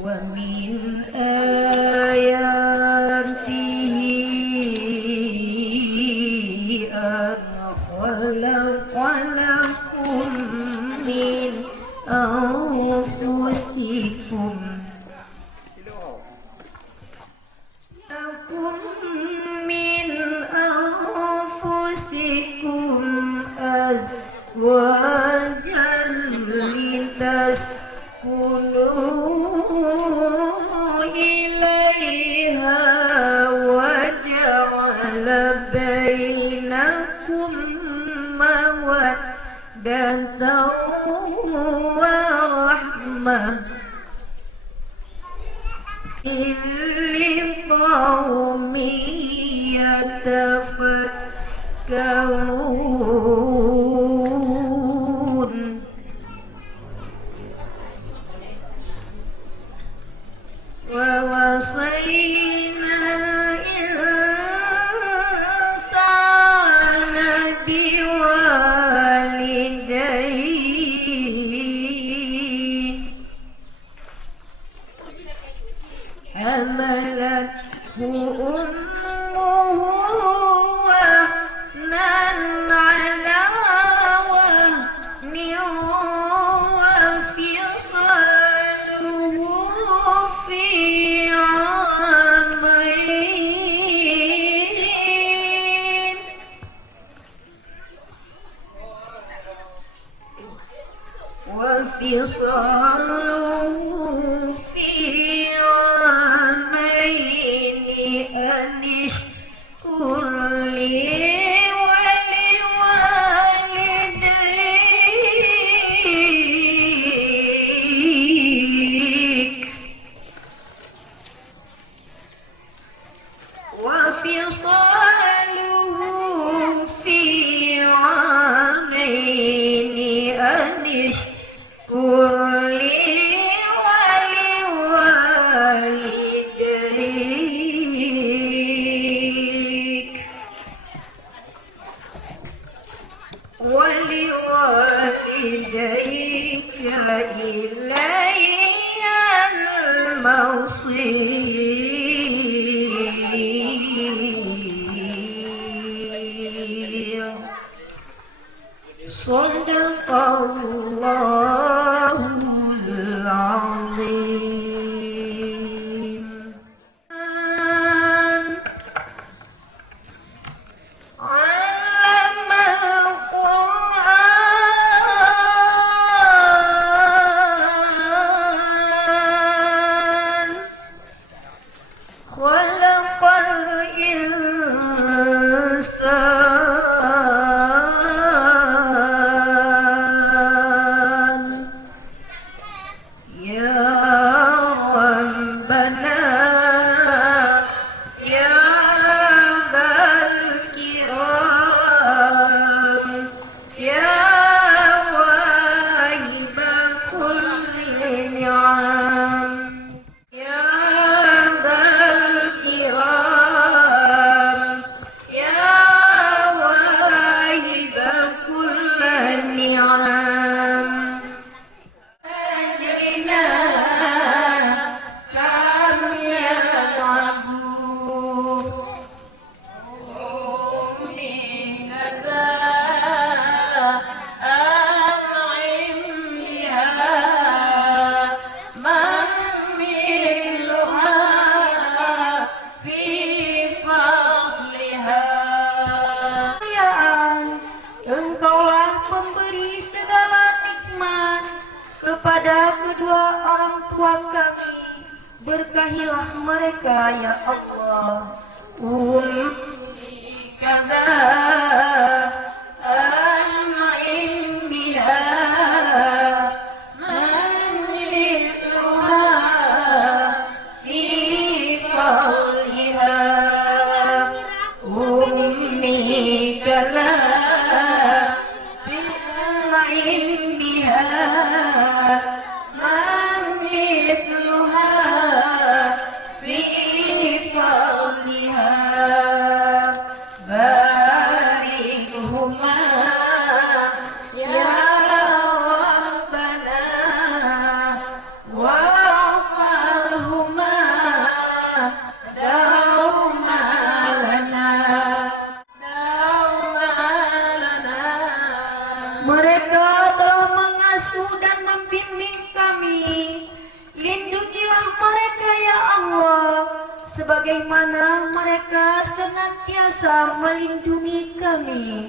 ومن آياته أن خلق لكم من أنفسكم أزواجا لتسكنوا إليها وجعل بينكم مودة ورحمة لقوم يتفكرون ووصينا الإنسان بوالديه حملته أمه وهنا على وهن وفصاله في عامين أن اشكر لي ولوالديك وفصاله في عامين أن اشكر لي ولوالديك إلي المصير صدق الله العظيم. علم القرآن kepada kedua orang tua kami, berkahilah mereka ya Allah. Kada an'im biha man mithluha fi fadliha ummi kada an'im biha man mithluha fi fadliha mereka telah mengasuh dan membimbing kami. Lindungilah mereka ya Allah, sebagaimana mereka senantiasa melindungi kami.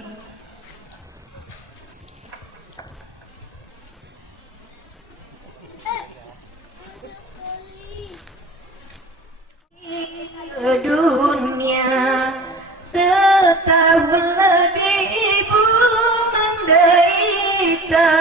Dunia setahun lebih ibu menderita,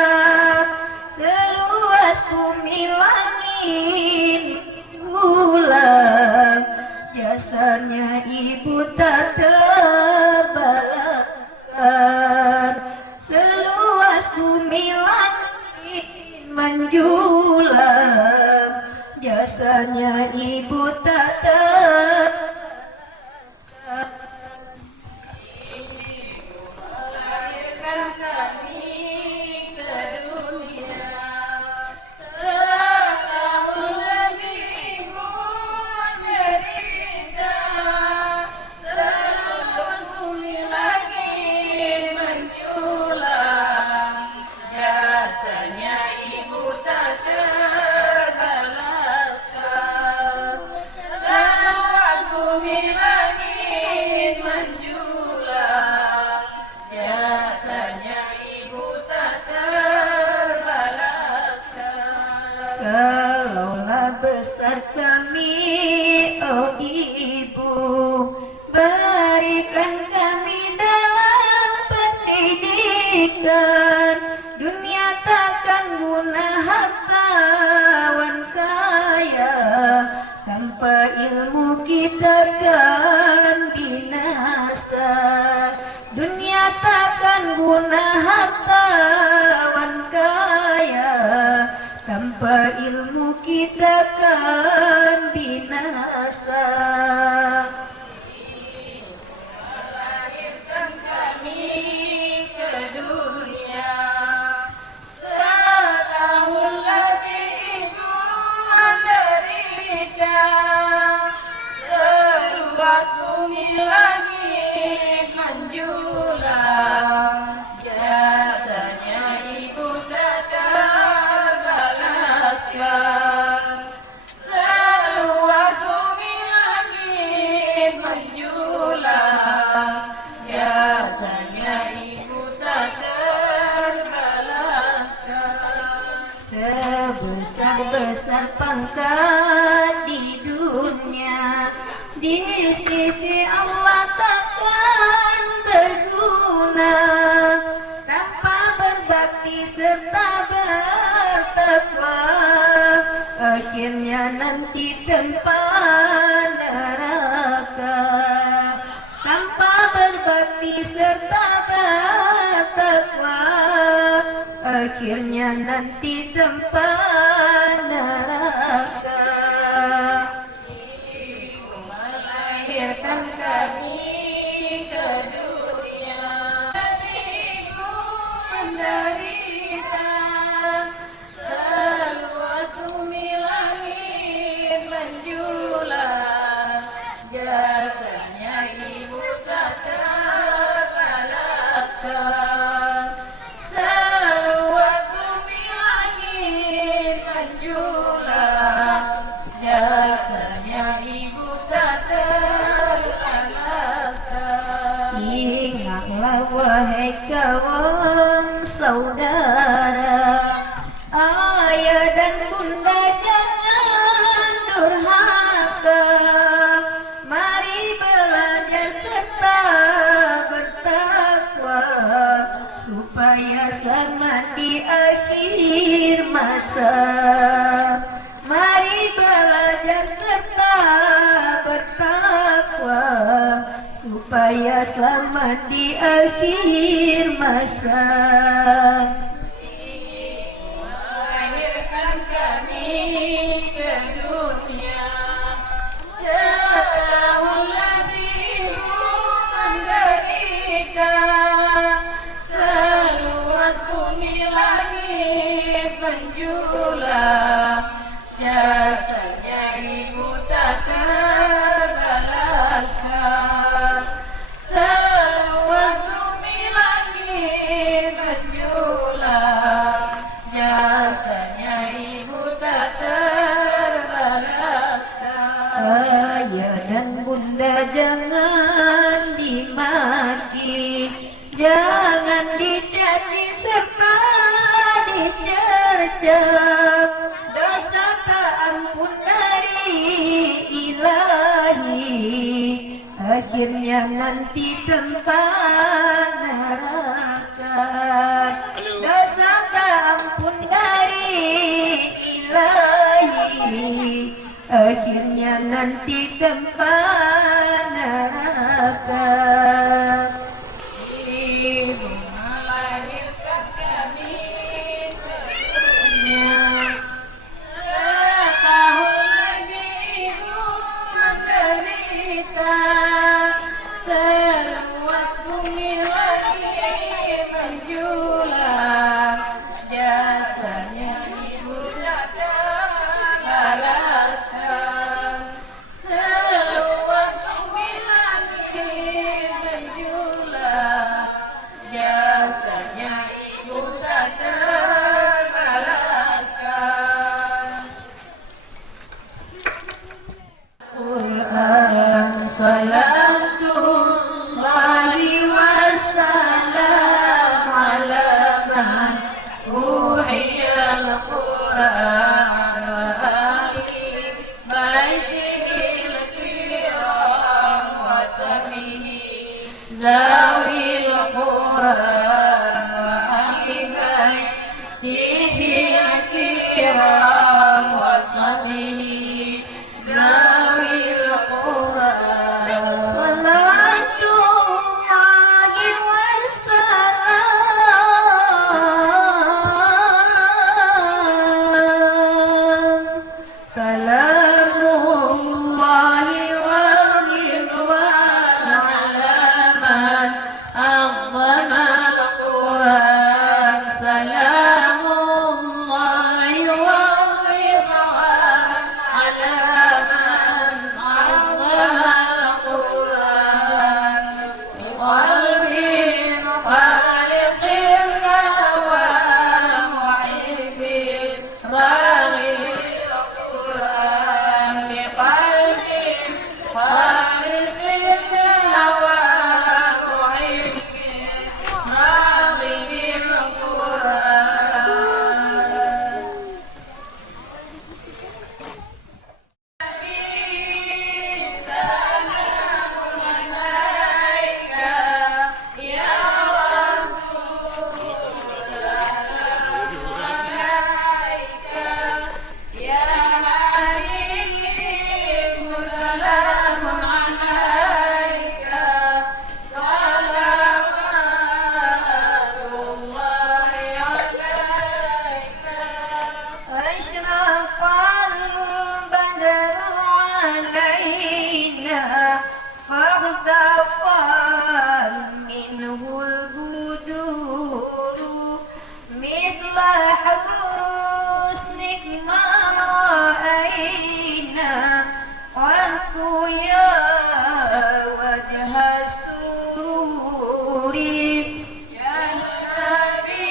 seluas bumi langit ulang, jasanya ibu tak terbalaskan. Seluas bumi langit menjulang, jasanya ibu tak terbalaskan. Kalaulah besar kami, oh ibu, berikan kami dalam pendidikan. Dunia takkan guna hartawan kaya, tanpa ilmu kita kan binasa. Dunia takkan guna hartawan kaya, tanpa ilmu kita kan binasa. Melahirkan kami ke dunia, setahun lagi ibu menderita, seluas bumi langit menjulang, jasanya ibu tak terbalaskan. Seluas bumi langit menjulang, jasanya ibu tak terbalaskan. Sebesar-besar pangkat di dunia, di sisi Allah takkan berguna, tanpa berbakti serta bertakwa, akhirnya nanti tempat neraka. Tanpa berbakti serta bertakwa, akhirnya nanti tempat neraka. Melahirkan kami ke dunia, ibu menderita, seluas bumi langit menjulang, jasanya ibu tak terbalaskan. Seluas bumi langit menjulang, jasanya ibu tak terbalaskan. Ingatlah wahai kawan saudara, ayah dan bunda jangan durhaka, mari belajar serta bertakwa, supaya selamat di akhir masa. Mari belajar serta bertakwa, supaya selamat di akhir masa. Melahirkan kami ke dunia, setahun lagi menderita, seluas bumi langit menjulang, jasanya ibu tak terbalaskan. Seluas bumi langit menjulang, jasanya ibu tak terbalaskan. Ayah dan bunda jangan dimaki, jangan dicaci serta dicerca. Dosa tak ampun dari Ilahi, akhirnya nanti tempat neraka. Dosa tak ampun dari Ilahi, akhirnya nanti tempat neraka. Ibu melahirkan kami ke dunia, setahun lagi ibu menderita, seluas bumi langit menjulang, jasanya ibu tak terbalaskan. Seluas bumi langit menjulang, jasanya ibu tak terbalaskan. Quran salatullahi wassalam ala man Uhiyal Quran wa ahli baitihil kiram wa sahbihi zawil Quran wa ahli baitihil kiram wa sahbihi zawil Quran. salatullahi wassalam, salamullahi wa ridwan ala man أعظم القرآن سلام الله والرضوان على من عظم القرآن بقلب خالص الهوى محب راغب القرآن بقلب خالص الهوى محب راغب القرآن. سلام عليك يا رسول، سلام عليك يا حبيب، سلام عليك صلوات الله عليك. أشرق البدر علينا فاغتفر منه البدور، مثل حسنك ما رأينا قط يا وجه السرور. يا نبي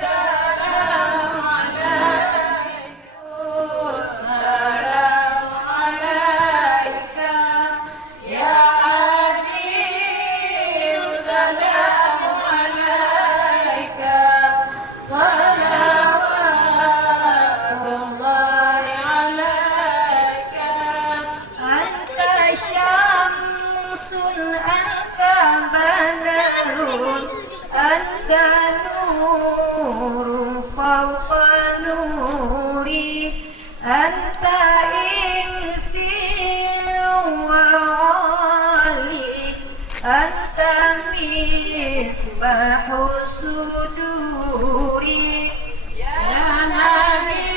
سلام عليك، سلام عليك يا حبيب، سلام عليك صلوات misbahus suduri. Ya Nabi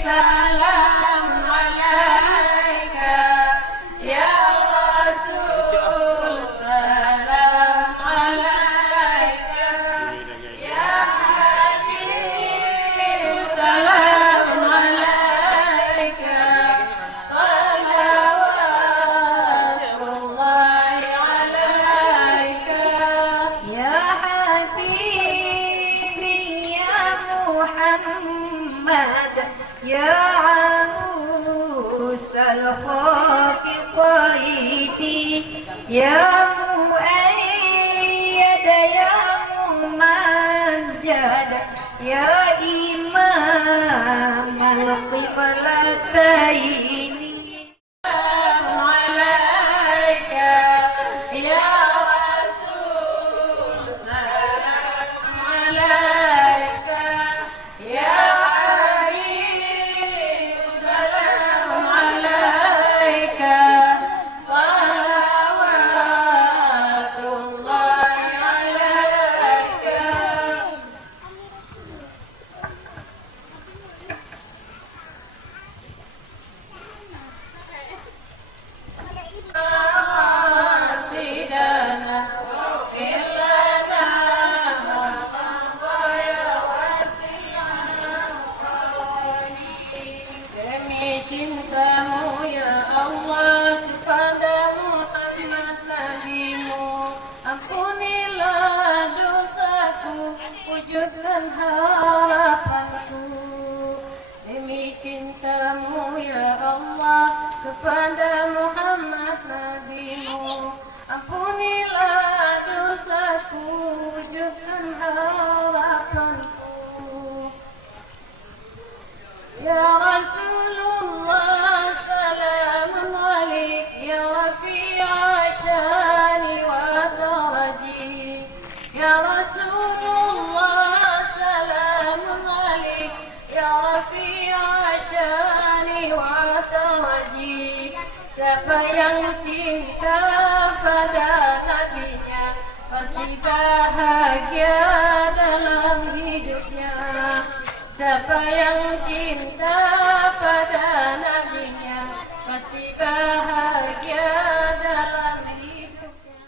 salam alaika, Ya Rasul salam alaika, Ya Habib salam alaika, salawatullahi alaika. Ya Habibi ya Muhammad, ya Ausal khafiqaiti, ya Muayyad ya Mumajjad, ya Imam al-Qiblataini. عليك يا رسول سلام عليك يا حبيب سلام عليك صلوات الله عليك. سيدنا اغفر لنا ما مضى يا واسع القوانين. Demi cintamu ya Allah kepada Muhammad Nabimu, ampunilah dosaku, wujudkan harapanku. Demi cintamu ya Allah kepada Muhammad Nabimu, ampunilah dosaku, wujudkan harapanku. Ya Rasulullah salamun alaik, ya rafi'a syani wa daraji. Ya Rasulullah salamun alaik, ya rafi'a syani wa daraji. Siapa yang cinta pada nabinya pasti bahagia dalam hidupnya. Siapa yang cinta pada nabinya pasti bahagia dalam hidupnya.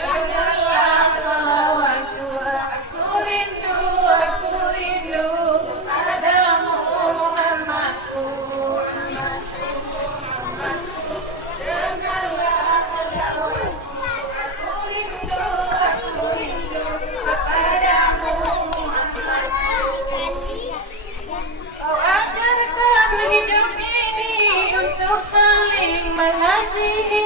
Dengarlah salawatku, aku rindu padamu Muhammadku. Dengarlah salawatku, aku rindu kepadamu Muhammadku. Kau ajarkan hidup ini untuk saling mengasihi,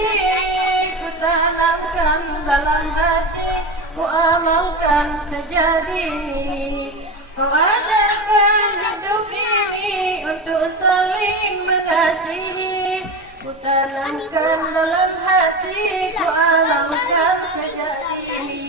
ku tanamkan dalam hati, ku amalkan sejak dini. Kau ajarkan hidup ini untuk saling mengasihi, ku tanamkan dalam hati, ku amalkan sejak dini.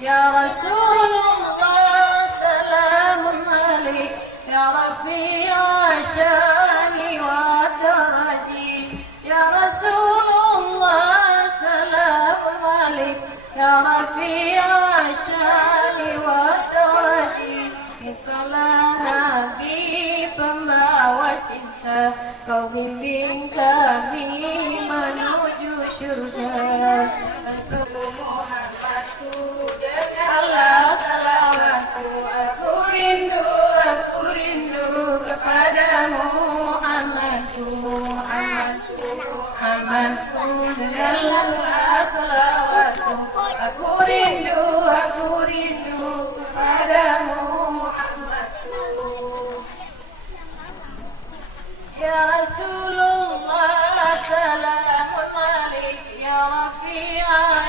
Ya Rasulullah salamun alaik, ya rafi'a syani wa daraji. Ya Rasulullah salamun alaik, ya rafi'a syani wa daraji. Engkaulah Nabi pembawa cinta, kau bimbing kami menuju surga. Engkau Muhammadku, dengarlah salawatku, aku rindu kepadamu Muhammadku, Muhammadku, dengarlah salawatku, aku rindu kepadamu Muhammadku. Ya Rasulullah salamun alaik, ya rafi'a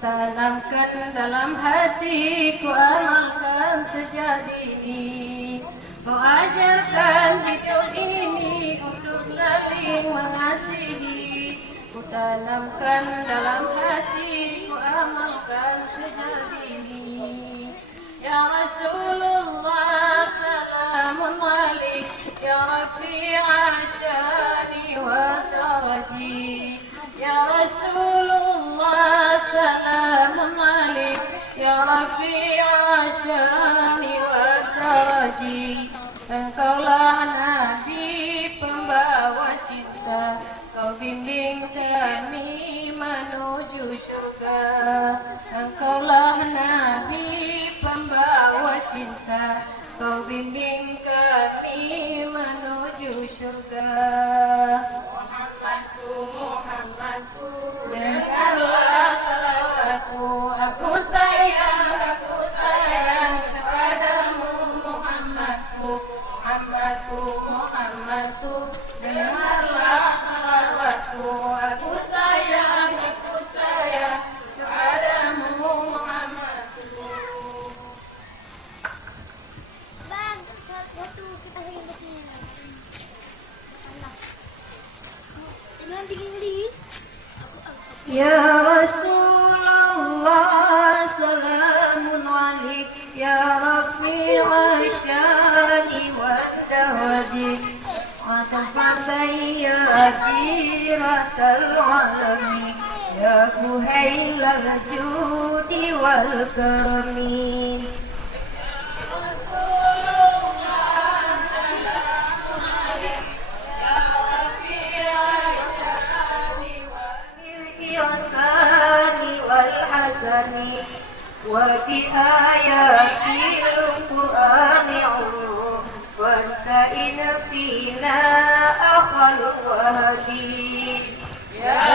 tanamkan dalam hati, ku amalkan sejak dini. Kau ajarkan hidup ini untuk saling mengasihi. Ku tanamkan dalam hati, ku amalkan sejak dini. Ya Rasulullah salamun alaik, ya Rafi'a syani wa daraji. Ya Rasulullah salamun alaik, ya Rafi'a syani wa daraji. Engkaulah Nabi pembawa cinta, kau bimbing kami menuju surga. Engkaulah Nabi pembawa cinta, kau bimbing kami menuju surga. Muhammadku, Muhammadku, dengarlah salawatku, aku sayang kepadamu. Muhammadku, Muhammadku, Muhammadku, dengarlah salawatku, aku sayang kepadamu. Muhammadku. Bang, waktu kita ingin kesini. Jangan bikin geli. Ya Rasulullah salamun alaik, ya Rafi'a syani wa daraji. Atafadai ya jiratal alami, ya buhailal judi wal karami. وبآيات القرآن علوم فانتئن فينا أخا الوهدي. Ya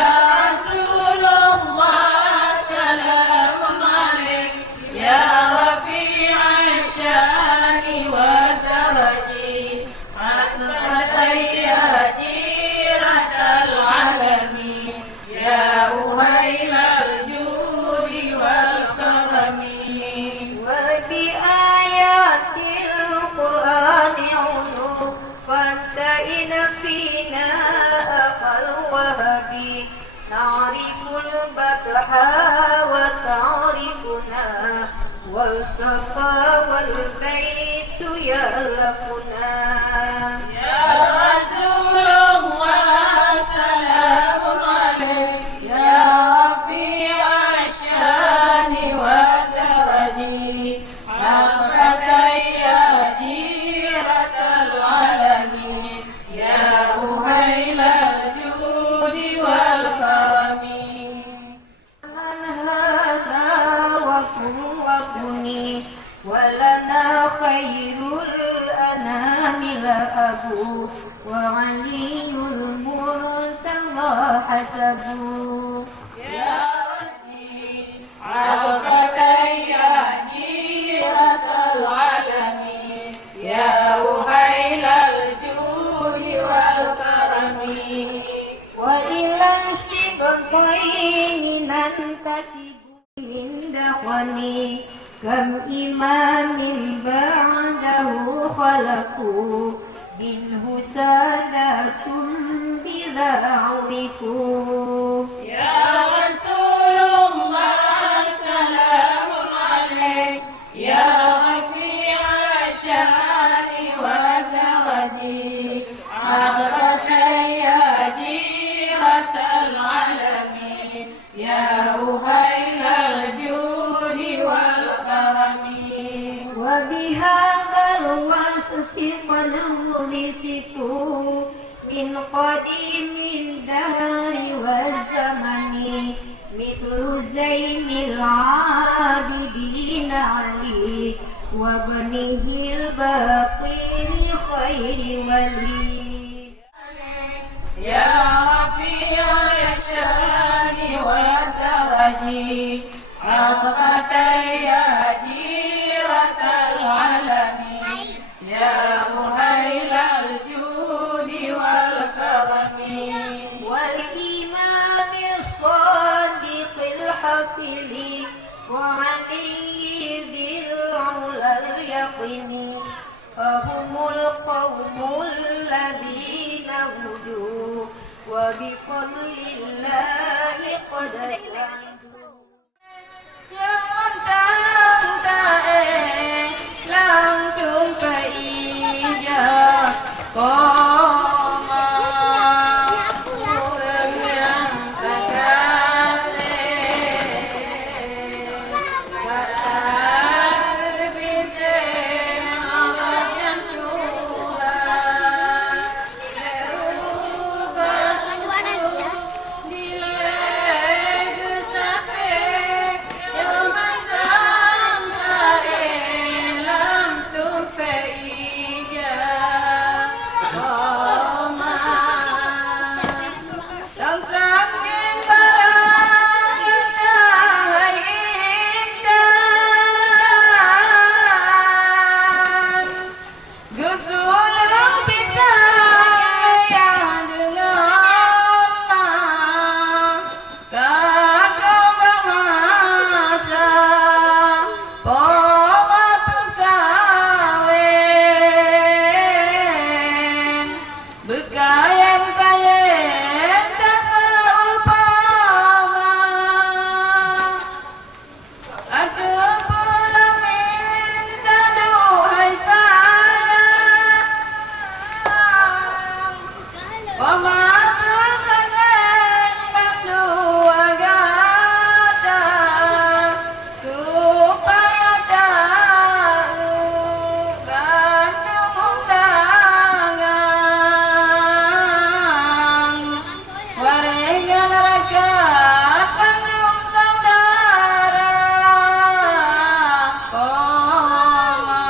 Rasulullah salamun alaik, ya Rafi'a syani wa daraji. Atfatayya jiratal alami, ya uhailal judi wal karami. وبآيات القرآن علوم فانتئن فينا أخا الوهدي. نعرف البطح وتعرفنا، والصفا والبيت يألفنا. Ya Rasulullah salamun alaik, ya Rafi'a syani wa daraji. Atfatayya jiratal alami, ya uhailal judi wal karami. هذا وكن وكني ولنا خير الأنام لأبو وعلي المرتضى حسبه. Ya Rasul, Atfatayya jiratal alami, ya uhailal judi wal karami. وإلى السبطين ننتسب من دخني، كم إمام بعده خلفوا منه سادات بلا عرفوا. Ya Rasulullah salamun alaik, ya Rafi'a syani wa daraji. Atfatayya jiratal alami, ya uhailal judi wal karami. وبهذا الوصف قد وصفوا من قديم الدهر والزمن، مثل زين العابدين علي وابنه الباقي خير ولي. Ya Rafi'a syani wa daraji. Atfatayya jiratal alami, ya uhailal judi wal karami. والإمام الصادق الحق الغافل وعلي ذي العلا اليقين فهم القوم الذين هدوا وبفضل الله قد سعدوا Yang mentang tae lam tumpai ija koma urang yang kakase kata binte Allah yang Tuhan beruga susu dilek safe yang mentang tae lam tumpai ija koma sang jin barang indah indah gusulung pisang yang dengan kadang masa poma pekawen bekayen kayen tak seupama aku pulang minta duhai sayang pematu saneng dan dua gada supaya tahu gantung tangan warengan rakat bandung saudara koma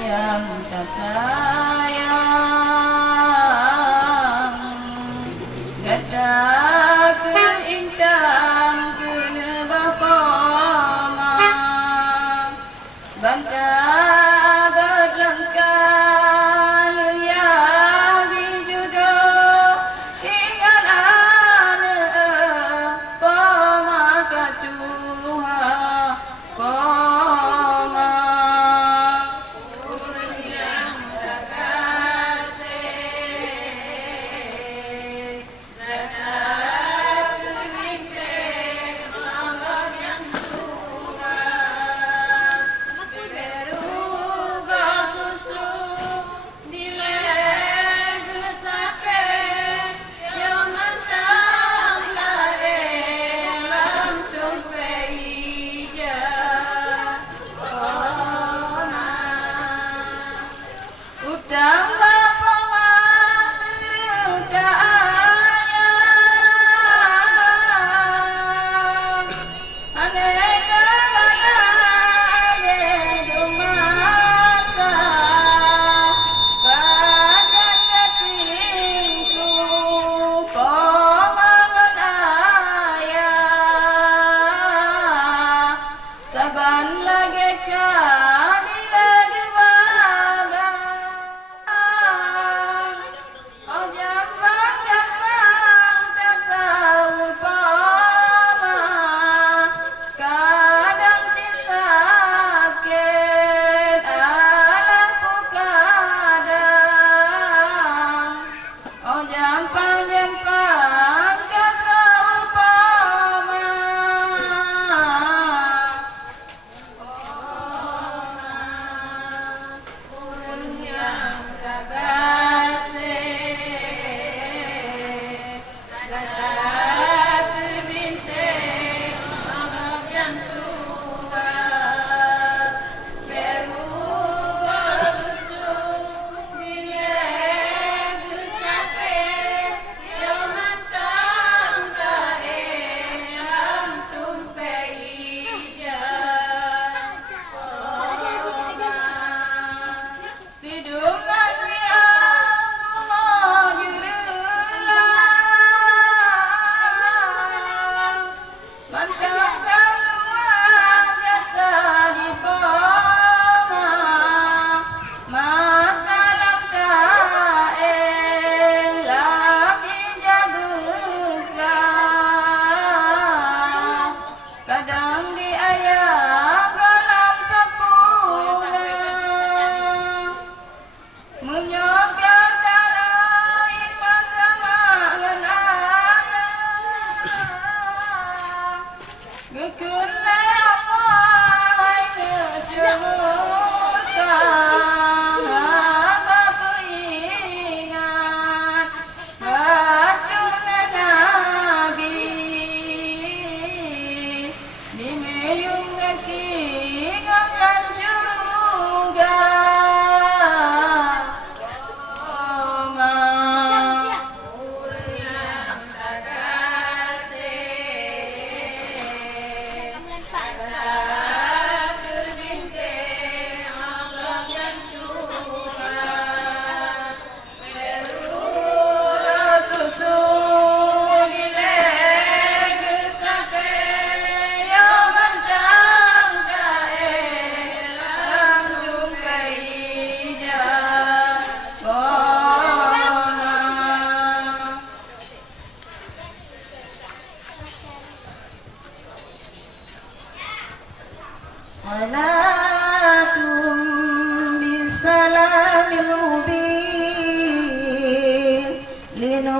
yang tak sayang gata keintan kena bapama banta berlengkan ya bijudo tinggal pama katuha pama yang terkasih datang bintang Allah yang Tuhan beruga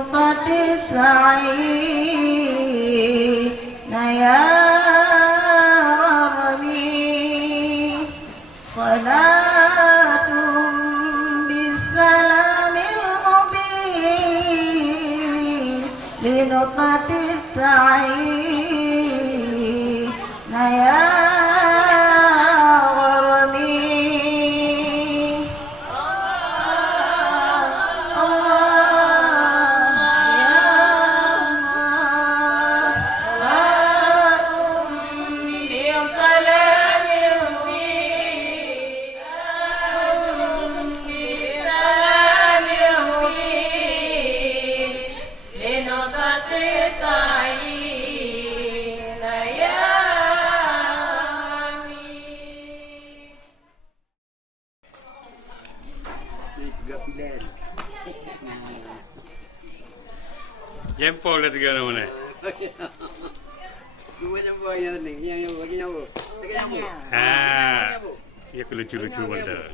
لنقطة عين يا ربي صلاة بالسلام المبين لنقطة عين يا Jempol lah tiga nama ni. Dua nyamuk yang ni, yang bagi nyamuk. Tak nyamuk. Ha, ya lucu-lucu betul.